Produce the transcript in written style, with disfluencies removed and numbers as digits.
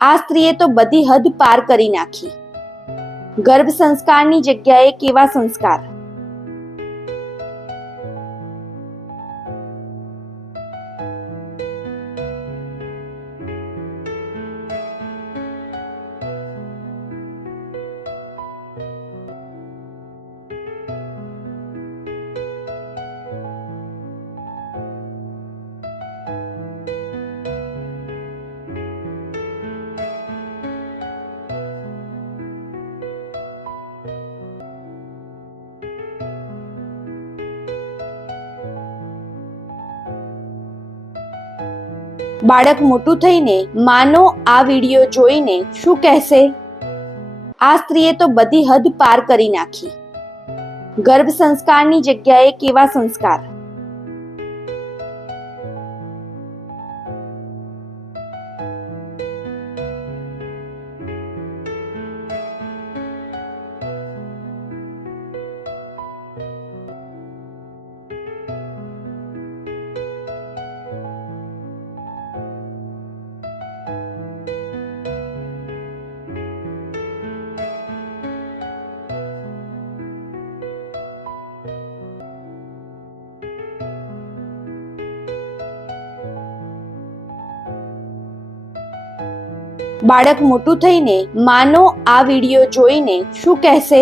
આ સ્ત્રીએ તો બધી હદ પાર કરી નાખી. ગર્ભ સંસ્કારની જગ્યાએ કેવા સંસ્કાર! બાળક મોટું થઈને માનો આ વિડીયો જોઈને શું કહેશે? આ સ્ત્રીએ તો બધી હદ પાર કરી નાખી. ગર્ભ સંસ્કારની જગ્યાએ કેવા સંસ્કાર! બાળક મોટું થઈને માનો આ વિડીયો જોઈને શું કહેશે?